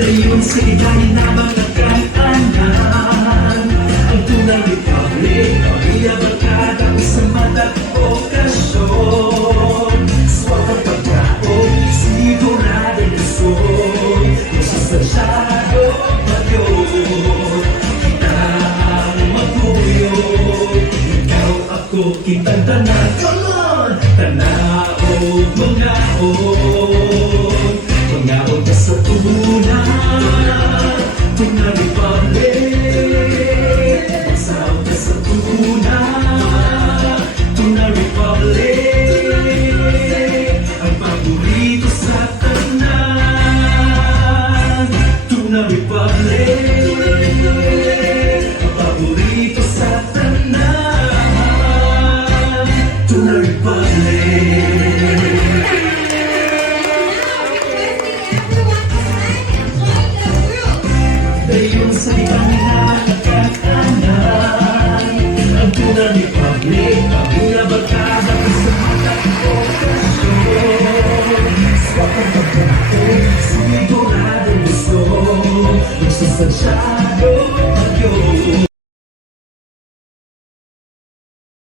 Dayon sa ilalim na mga kahanan, ang tunay republic, pamilya barkada, isang matag okasyon. Swak ang pagkaon, sigurado gusto, masasasyado magyon. Kita ang magtuyo, ikaw ako kitang tanan. Come on! Tanaon, mangaon, mangaon ka sa tunan. Tuna Republic, magsaon ka sa tunan. Tuna Republic, ang paborito sa tanan. Tuna Republic, ang paborito sa tanan. Tuna Republic. Dayon sa ibang nakakanan, ang Tuna Republic, pamilya barkada, isang matag okasyon. Swak ang pagkaon, sigurado gusto, magsasansya.